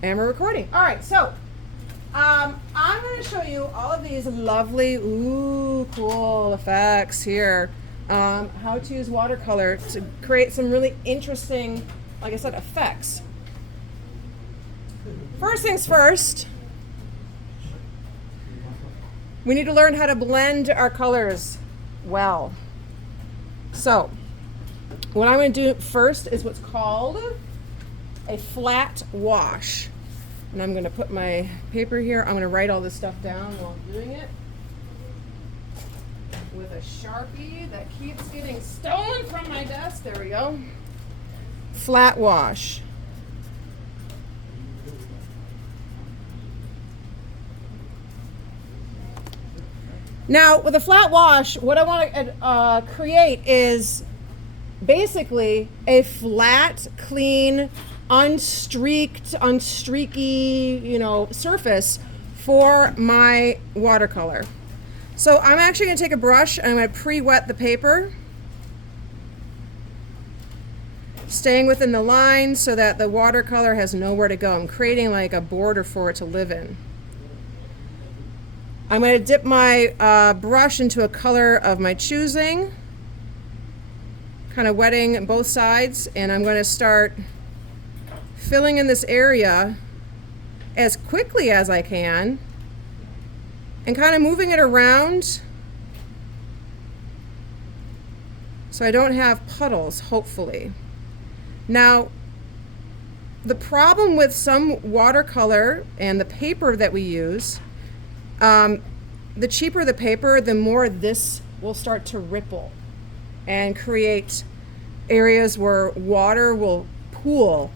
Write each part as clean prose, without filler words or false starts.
And we're recording. All right, so I'm going to show you all of these lovely, cool effects here. How to use watercolor to create some really interesting, like I said, effects. First things first, we need to learn how to blend our colors well. So, what I'm going to do first is what's called a flat wash. And I'm going to put my paper here. I'm going to write all this stuff down while I'm doing it with a Sharpie that keeps getting stolen from my desk. There we go. Flat wash. Now, with a flat wash, what I want to create is basically a flat, clean, unstreaky, surface for my watercolor. So I'm actually going to take a brush and I'm going to pre-wet the paper, staying within the line so that the watercolor has nowhere to go. I'm creating like a border for it to live in. I'm going to dip my brush into a color of my choosing, kind of wetting both sides, and I'm going to start filling in this area as quickly as I can and kind of moving it around so I don't have puddles, hopefully. Now, the problem with some watercolor and the paper that we use, the cheaper the paper, the more this will start to ripple and create areas where water will pool,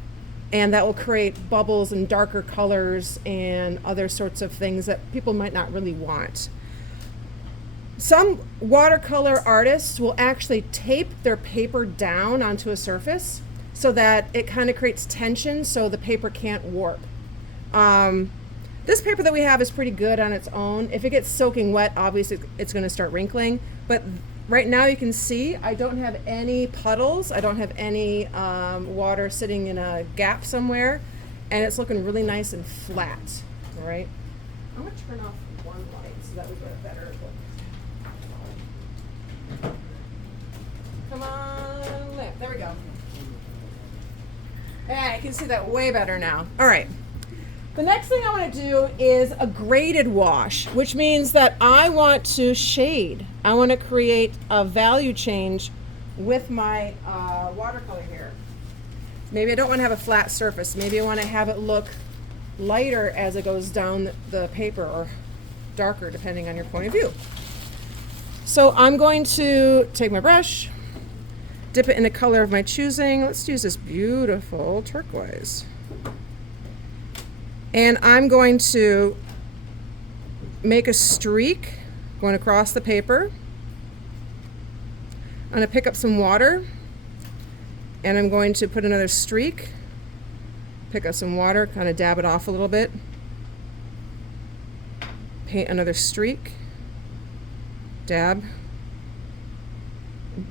and that will create bubbles and darker colors and other sorts of things that people might not really want. Some watercolor artists will actually tape their paper down onto a surface so that it kind of creates tension so the paper can't warp. This paper that we have is pretty good on its own. If it gets soaking wet, obviously it's going to start wrinkling, but right now you can see I don't have any puddles. I don't have any water sitting in a gap somewhere, and it's looking really nice and flat. All right, I'm going to turn off one light so that we get a better look. Come on, lamp. There we go. Yeah, you can see that way better now. All right. The next thing I want to do is a graded wash, which means that I want to shade. I want to create a value change with my watercolor here. Maybe I don't want to have a flat surface. Maybe I want to have it look lighter as it goes down the paper, or darker depending on your point of view. So I'm going to take my brush, dip it in a color of my choosing. Let's use this beautiful turquoise. And I'm going to make a streak going across the paper. I'm going to pick up some water, and I'm going to put another streak, pick up some water, kind of dab it off a little bit, paint another streak, dab,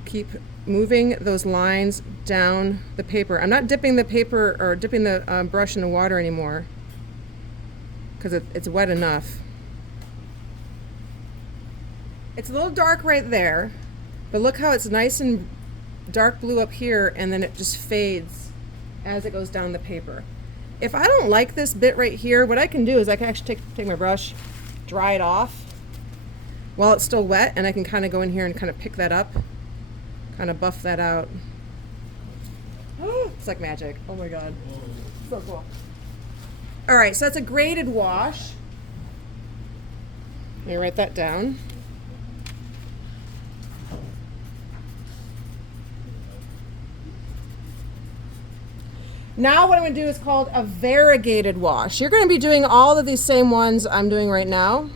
keep moving those lines down the paper. I'm not dipping the paper or dipping the brush in the water anymore, because it's wet enough. It's a little dark right there, but look how it's nice and dark blue up here, and then it just fades as it goes down the paper. If I don't like this bit right here, what I can do is I can actually take my brush, dry it off while it's still wet, and I can kind of go in here and kind of pick that up, kind of buff that out. It's like magic. Oh my God. So cool. All right, so that's a graded wash. Let me write that down. Now what I'm going to do is called a variegated wash. You're going to be doing all of these same ones I'm doing right now,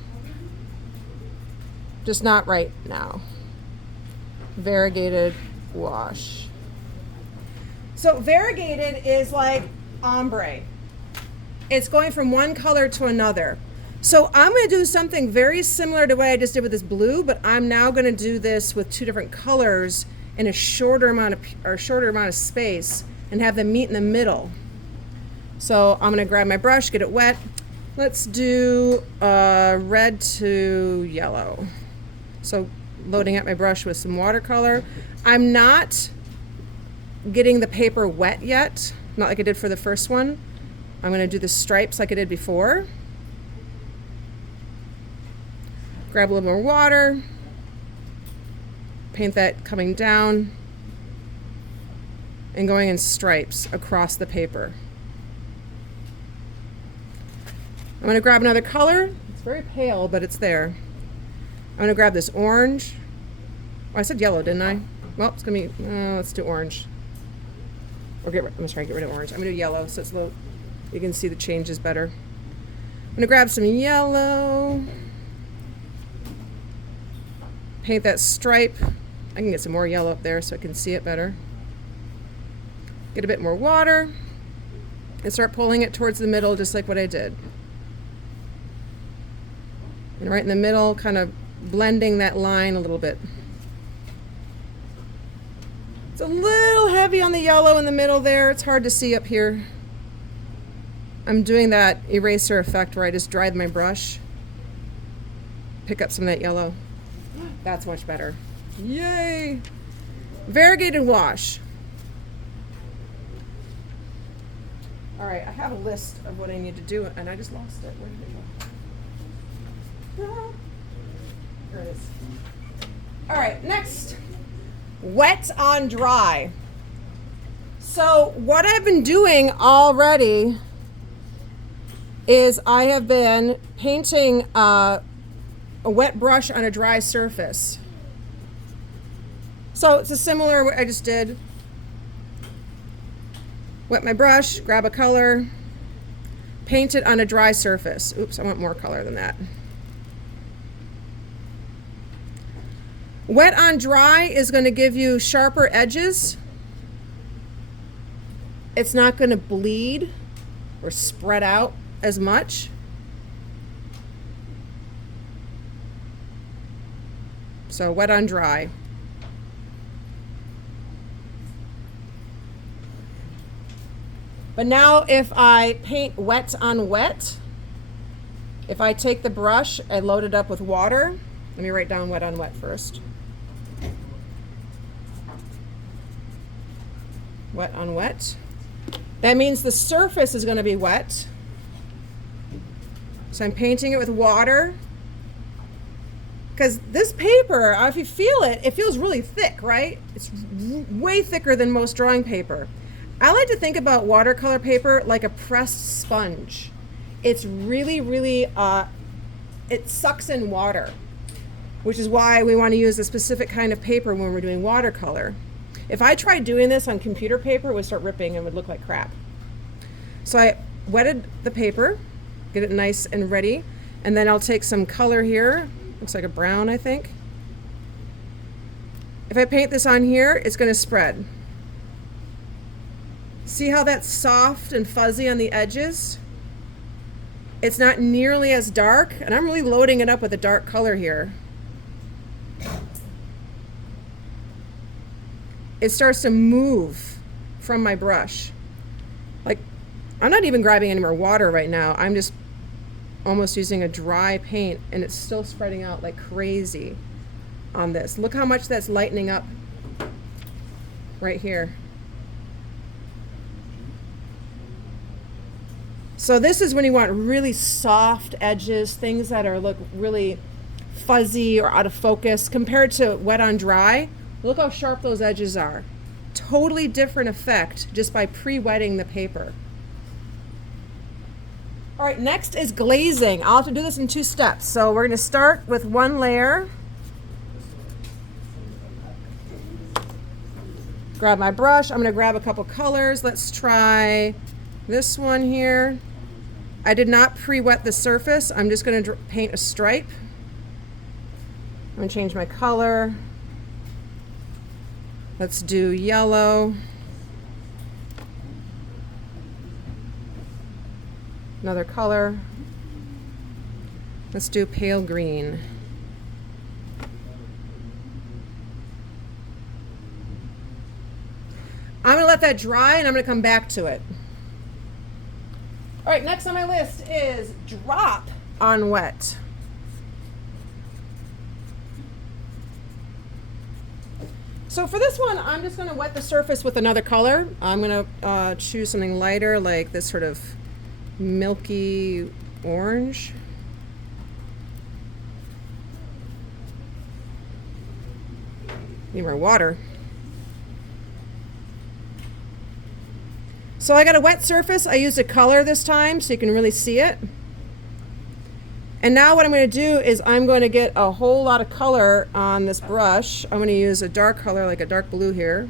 just not right now. Variegated wash. So variegated is like ombre. It's going from one color to another. So I'm going to do something very similar to what I just did with this blue, but I'm now going to do this with two different colors in a shorter amount of space and have them meet in the middle. So I'm going to grab my brush, get it wet. Let's do red to yellow. So loading up my brush with some watercolor. I'm not getting the paper wet yet, not like I did for the first one. I'm going to do the stripes like I did before. Grab a little more water. Paint that coming down and going in stripes across the paper. I'm going to grab another color. It's very pale, but it's there. I'm going to grab this orange. Oh, I said yellow, didn't I? Well, it's going to be, let's do orange. Or I'm going to try to get rid of orange. I'm going to do yellow so it's a little, you can see the changes better. I'm going to grab some yellow. Paint that stripe. I can get some more yellow up there so I can see it better. Get a bit more water and start pulling it towards the middle just like what I did. And right in the middle, kind of blending that line a little bit. It's a little heavy on the yellow in the middle there. It's hard to see up here. I'm doing that eraser effect where I just dried my brush. Pick up some of that yellow. That's much better. Yay! Variegated wash. All right, I have a list of what I need to do, and I just lost it. Where did it go? There it is. All right, next. Wet on dry. So what I've been doing already is I have been painting a wet brush on a dry surface. So it's a similar what I just did. Wet my brush, grab a color, paint it on a dry surface. Oops, I want more color than that. Wet on dry is going to give you sharper edges. It's not going to bleed or spread out as much. So wet on dry. But now if I paint wet on wet, if I take the brush, I load it up with water. Let me write down wet on wet first. Wet on wet. That means the surface is going to be wet. So I'm painting it with water. Because this paper, if you feel it, it feels really thick, right? It's way thicker than most drawing paper. I like to think about watercolor paper like a pressed sponge. It's really, really, it sucks in water, which is why we want to use a specific kind of paper when we're doing watercolor. If I tried doing this on computer paper, it would start ripping and would look like crap. So I wetted the paper, get it nice and ready, and then I'll take some color here. Looks like a brown, I think. If I paint this on here, it's going to spread. See how that's soft and fuzzy on the edges? It's not nearly as dark, and I'm really loading it up with a dark color here. It starts to move from my brush. Like, I'm not even grabbing any more water right now. I'm just almost using a dry paint, and it's still spreading out like crazy on this. Look how much that's lightening up right here. So this is when you want really soft edges, things that are look really fuzzy or out of focus compared to wet on dry. Look how sharp those edges are. Totally different effect just by pre-wetting the paper. All right, next is glazing. I'll have to do this in 2 steps. So we're going to start with one layer. Grab my brush. I'm going to grab a couple colors. Let's try this one here. I did not pre-wet the surface. I'm just going to paint a stripe. I'm going to change my color. Let's do yellow. Another color. Let's do pale green. I'm going to let that dry and I'm going to come back to it. All right, next on my list is drop on wet. So for this one, I'm just going to wet the surface with another color. I'm going to choose something lighter, like this sort of milky orange. Need more water. So I got a wet surface. I used a color this time so you can really see it. And now what I'm going to do is I'm going to get a whole lot of color on this brush. I'm going to use a dark color, like a dark blue here.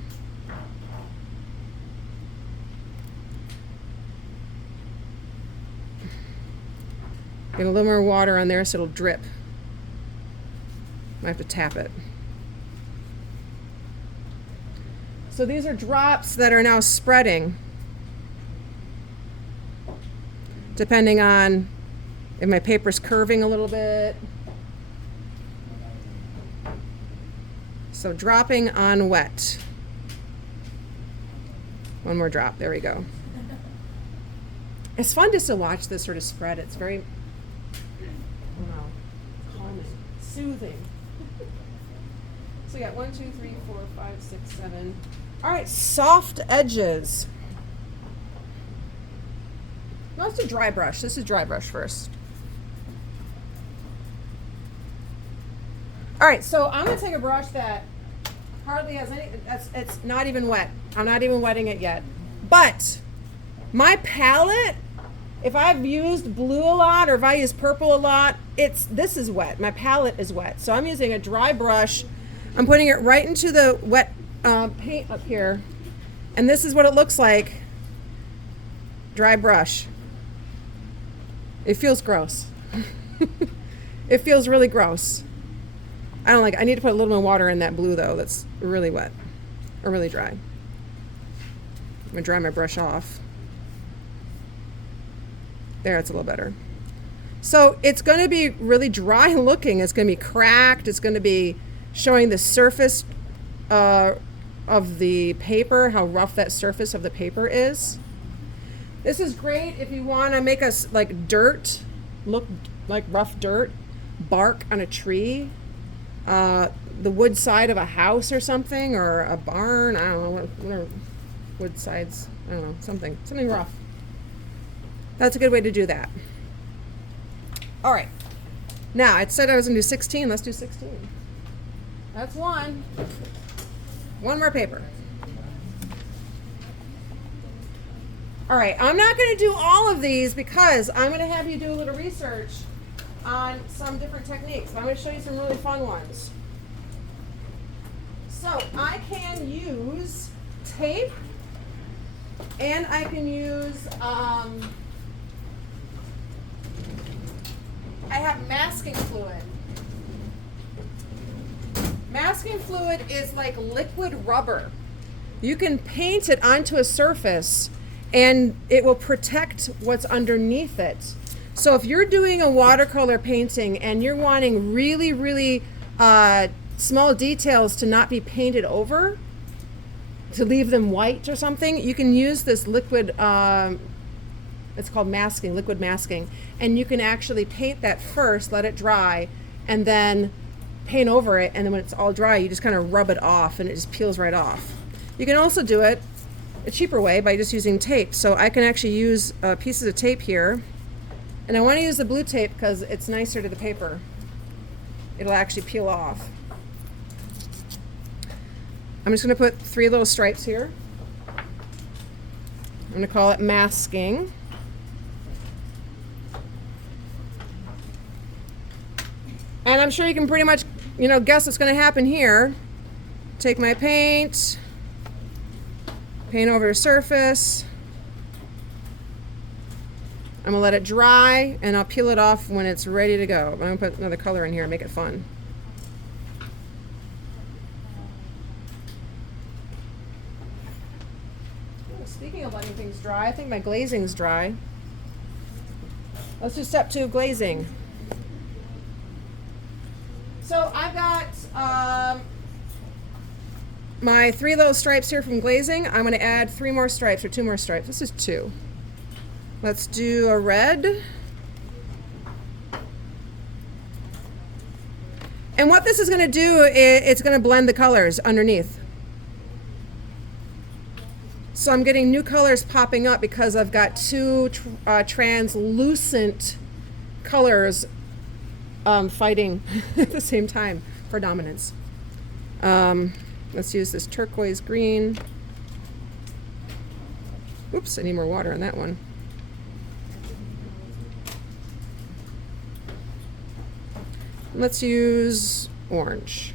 Get a little more water on there so it'll drip. I have to tap it. So these are drops that are now spreading, depending on if my paper's curving a little bit. So dropping on wet. One more drop, there we go. It's fun just to watch this sort of spread. It's very, I don't know, calming, soothing. So we got 1, 2, 3, 4, 5, 6, 7. All right, soft edges. No, let's do dry brush. This is dry brush first. All right, so I'm going to take a brush that hardly has any, it's not even wet. I'm not even wetting it yet. But my palette, if I've used blue a lot or if I use purple a lot, this is wet. My palette is wet. So I'm using a dry brush. I'm putting it right into the wet paint up here. And this is what it looks like. Dry brush. It feels gross. It feels really gross. I don't like it. I need to put a little more water in that blue though. That's really wet or really dry. I'm gonna dry my brush off. There, it's a little better. So it's gonna be really dry looking. It's gonna be cracked. It's gonna be showing the surface of the paper, how rough that surface of the paper is. This is great if you wanna make us like dirt, look like rough dirt, bark on a tree. The wood side of a house or something, or a barn, I don't know, what are wood sides, I don't know, something rough. That's a good way to do that. All right, now it said I was gonna do 16, let's do 16. That's one more paper. All right, I'm not gonna do all of these because I'm gonna have you do a little research on some different techniques. I'm going to show you some really fun ones. So I can use tape and I can use, I have masking fluid. Masking fluid is like liquid rubber. You can paint it onto a surface and it will protect what's underneath it. So if you're doing a watercolor painting and you're wanting really, really small details to not be painted over, to leave them white or something, you can use this liquid, it's called masking, liquid masking, and you can actually paint that first, let it dry, and then paint over it, and then when it's all dry, you just kind of rub it off and it just peels right off. You can also do it a cheaper way by just using tape. So I can actually use pieces of tape here. And I want to use the blue tape because it's nicer to the paper. It'll actually peel off. I'm just going to put 3 little stripes here. I'm going to call it masking. And I'm sure you can pretty much, guess what's going to happen here. Take my paint over the surface. I'm gonna let it dry and I'll peel it off when it's ready to go. I'm gonna put another color in here and make it fun. Speaking of letting things dry, I think my glazing's dry. Let's do step 2 of glazing. So I've got my 3 little stripes here from glazing. I'm gonna add 3 more stripes or 2 more stripes. This is 2. Let's do a red. And what this is going to do is it's going to blend the colors underneath. So I'm getting new colors popping up because I've got two translucent colors fighting at the same time for dominance. Let's use this turquoise green. Oops, I need more water on that one. Let's use orange.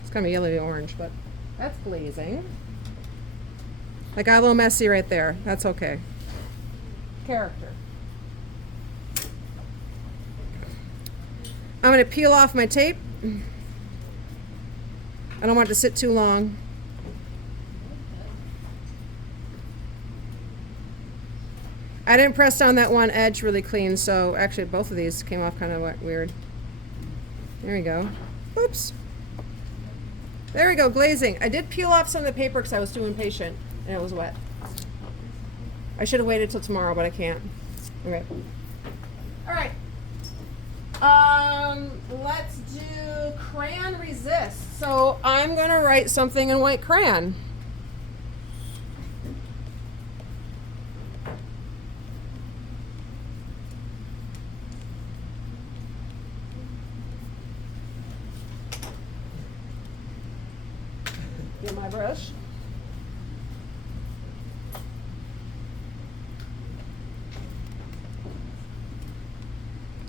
It's kind of yellowy orange, but that's glazing. I got a little messy right there. That's okay. Character. I'm going to peel off my tape. I don't want it to sit too long. I didn't press down that one edge really clean, so actually both of these came off kind of weird. There we go. Oops. There we go, glazing. I did peel off some of the paper because I was too impatient and it was wet. I should have waited till tomorrow, but I can't. Okay. All right. Let's do crayon resist. So I'm going to write something in white crayon. Get my brush.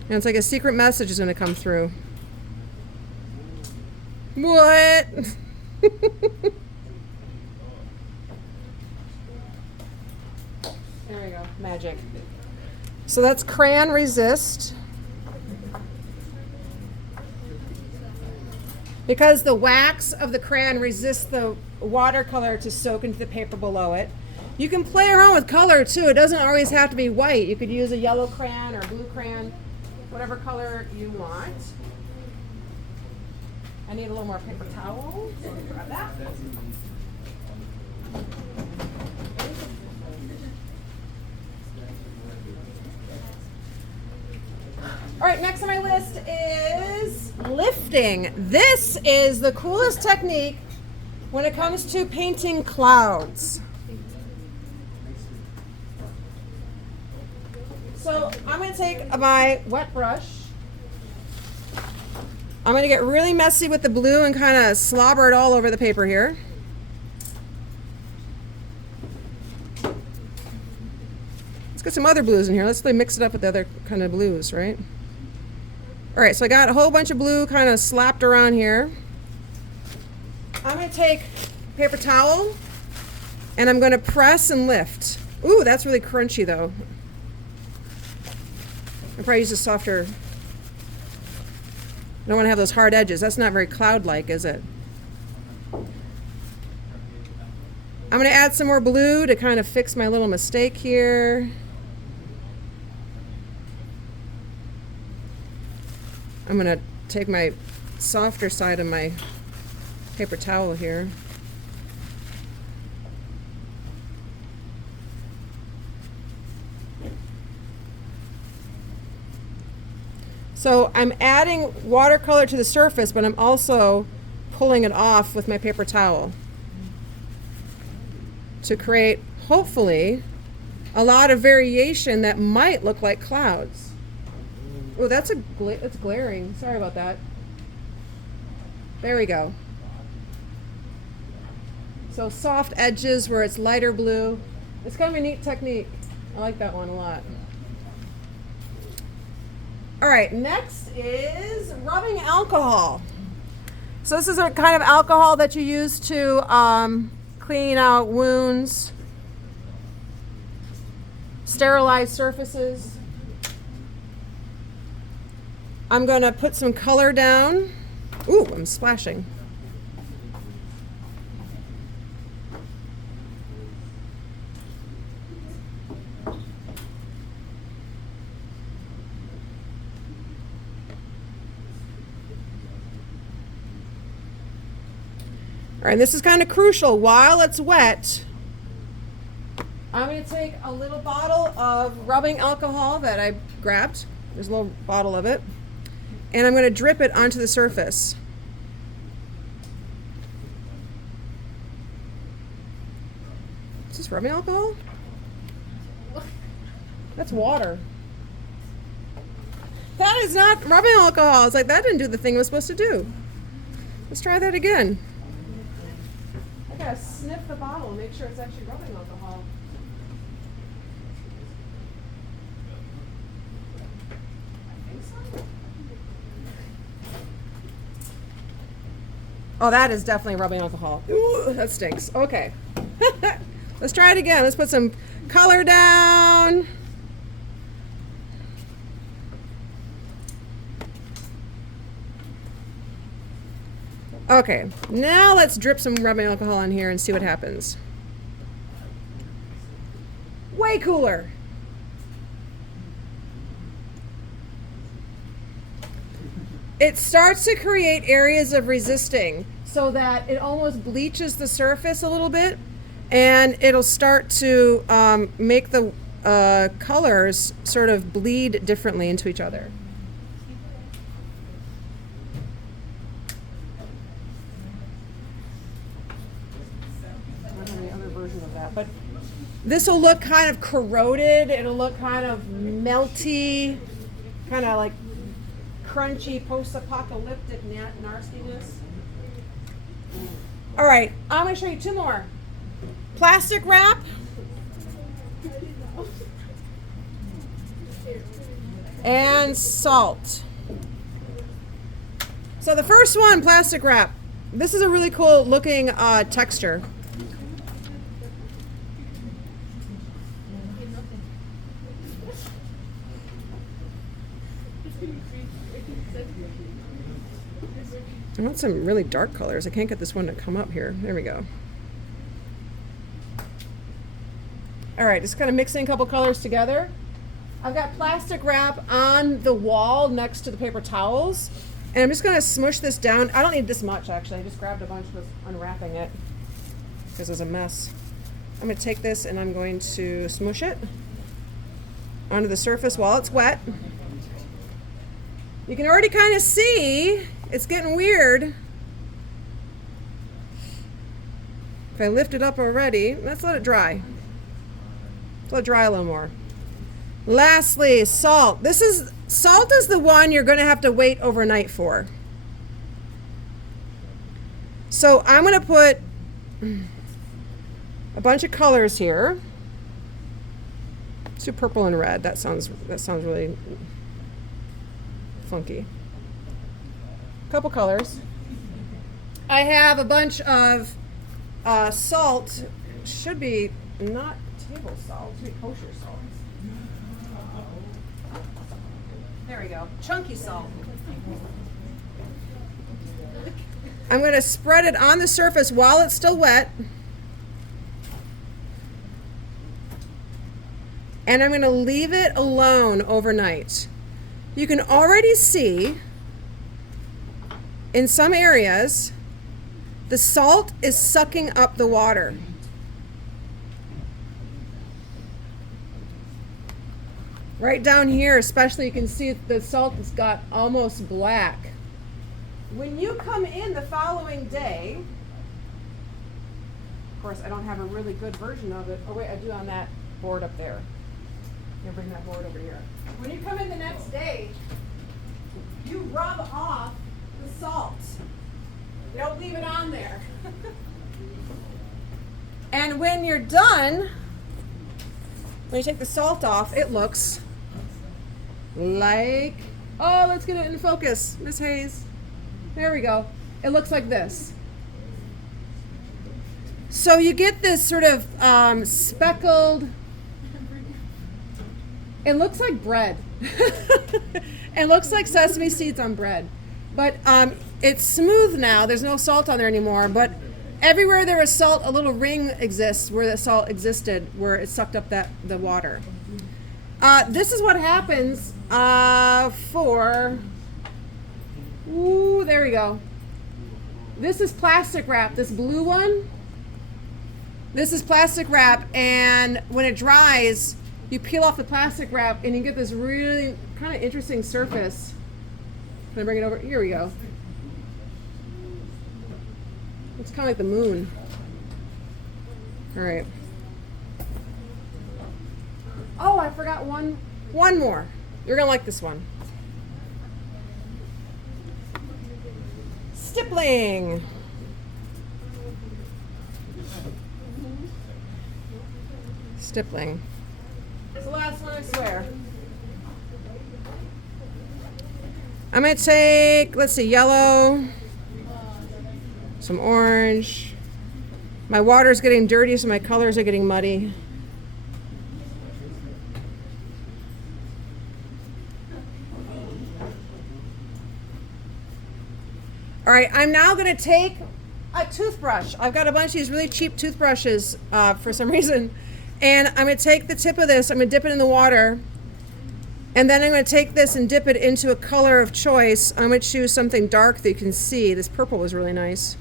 And it's like a secret message is going to come through. What? There we go. Magic. So that's crayon resist. Because the wax of the crayon resists the watercolor to soak into the paper below it. You can play around with color too. It doesn't always have to be white. You could use a yellow crayon or blue crayon, whatever color you want. I need a little more paper towel, so let me grab that. All right, next on my list is lifting. This is the coolest technique when it comes to painting clouds. So I'm going to take my wet brush. I'm going to get really messy with the blue and kind of slobber it all over the paper here. Let's get some other blues in here. Let's mix it up with the other kind of blues, right? All right, so I got a whole bunch of blue kind of slapped around here. I'm going to take a paper towel and I'm going to press and lift. Ooh, that's really crunchy though. I'll probably use a softer. I don't want to have those hard edges. That's not very cloud-like, is it? I'm going to add some more blue to kind of fix my little mistake here. I'm going to take my softer side of my paper towel here. So I'm adding watercolor to the surface, but I'm also pulling it off with my paper towel to create, hopefully, a lot of variation that might look like clouds. Oh, that's glaring. Sorry about that. There we go. So soft edges where it's lighter blue. It's kind of a neat technique. I like that one a lot. All right, next is rubbing alcohol. So this is a kind of alcohol that you use to clean out wounds, sterilize surfaces. I'm going to put some color down. Ooh, I'm splashing. All right, this is kind of crucial. While it's wet, I'm going to take a little bottle of rubbing alcohol that I grabbed. There's a little bottle of it. And I'm going to drip it onto the surface. Is this rubbing alcohol? That's water. That is not rubbing alcohol. It's like, that didn't do the thing it was supposed to do. Let's try that again. I gotta sniff the bottle and make sure it's actually rubbing alcohol. I think so. Oh, that is definitely rubbing alcohol. Ooh, that stinks. Okay. Let's try it again. Let's put some color down. Okay, now let's drip some rubbing alcohol on here and see what happens. Way cooler. It starts to create areas of resisting so that it almost bleaches the surface a little bit, and it'll start to make the colors sort of bleed differently into each other. But this will look kind of corroded. It'll look kind of melty, kind of like crunchy, post-apocalyptic nastiness. All right, I'm going to show you two more. Plastic wrap and salt. So the first one, plastic wrap. This is a really cool looking texture. I want some really dark colors. I can't get this one to come up here. There we go. All right, just kind of mixing a couple colors together. I've got plastic wrap on the wall next to the paper towels. And I'm just going to smush this down. I don't need this much, actually. I just grabbed a bunch and was unwrapping it because it was a mess. I'm going to take this and I'm going to smush it onto the surface while it's wet. You can already kind of see it's getting weird. If I lift it up already, let's let it dry. Let's let it dry a little more. Lastly, salt. Salt is the one you're going to have to wait overnight for. So I'm going to put a bunch of colors here. Let's do purple and red. That sounds really funky. Couple colors. I have a bunch of salt. Should be not table salt. It should be kosher salt. There we go. Chunky salt. I'm going to spread it on the surface while it's still wet. And I'm going to leave it alone overnight. You can already see in some areas the salt is sucking up the water. Right down here especially, you can see the salt has got almost black. When you come in the following day, of course I don't have a really good version of it. Oh wait, I do on that board up there. I'm gonna bring that board over here. When you come in the next day, you rub off the salt. You don't leave it on there. And when you're done, when you take the salt off, it looks like, oh, let's get it in focus, Miss Hayes. There we go. It looks like this. So you get this sort of speckled, it looks like bread. It looks like sesame seeds on bread. But it's smooth now. There's no salt on there anymore. But everywhere there was salt, a little ring exists where the salt existed, where it sucked up the water. This is what happens there we go. This is plastic wrap, this blue one. This is plastic wrap, and when it dries, you peel off the plastic wrap and you get this really kind of interesting surface. Can I bring it over? Here we go. It's kind of like the moon. All right. Oh, I forgot one more. You're gonna like this one. Stippling. Stippling. It's the last one, I swear. I'm gonna take, let's see, yellow, some orange. My water's getting dirty, so my colors are getting muddy. All right, I'm now gonna take a toothbrush. I've got a bunch of these really cheap toothbrushes for some reason. And I'm gonna take the tip of this, I'm gonna dip it in the water, and then I'm gonna take this and dip it into a color of choice. I'm gonna choose something dark that you can see. This purple was really nice.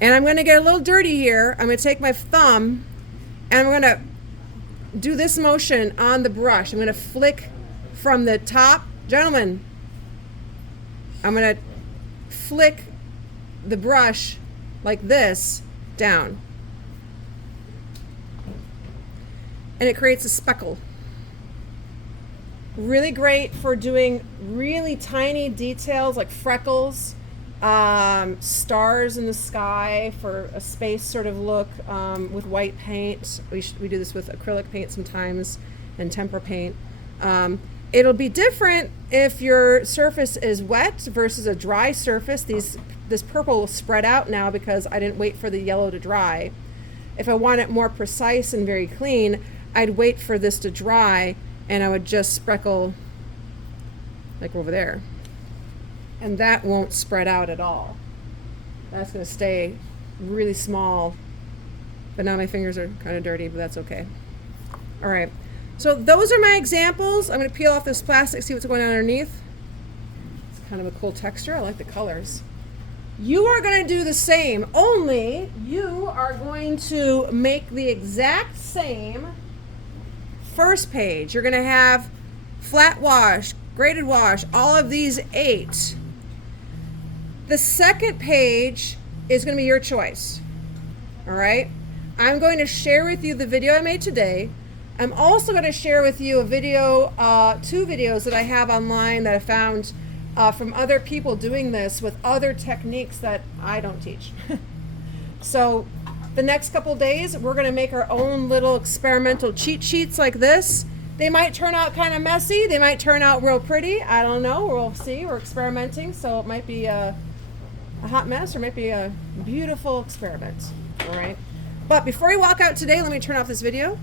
And I'm gonna get a little dirty here. I'm gonna take my thumb, and I'm gonna do this motion on the brush. I'm gonna flick from the top. Gentlemen, I'm gonna flick the brush like this down. And it creates a speckle. Really great for doing really tiny details like freckles, stars in the sky for a space sort of look with white paint. We do this with acrylic paint sometimes and tempera paint. It'll be different if your surface is wet versus a dry surface. This purple will spread out now because I didn't wait for the yellow to dry. If I want it more precise and very clean, I'd wait for this to dry and I would just speckle like over there. And that won't spread out at all. That's gonna stay really small. But now my fingers are kind of dirty, but that's okay. All right, so those are my examples. I'm gonna peel off this plastic, see what's going on underneath. It's kind of a cool texture, I like the colors. You are gonna do the same, only you are going to make the exact same first page. You're gonna have flat wash, graded wash, all of these 8. The second page is gonna be your choice, all right? I'm going to share with you the video I made today. I'm also gonna share with you a video, 2 videos that I have online that I found from other people doing this with other techniques that I don't teach. So the next couple days, we're gonna make our own little experimental cheat sheets like this. They might turn out kind of messy. They might turn out real pretty. I don't know, we'll see. We're experimenting, so it might be a hot mess or it might be a beautiful experiment, all right? But before we walk out today, let me turn off this video.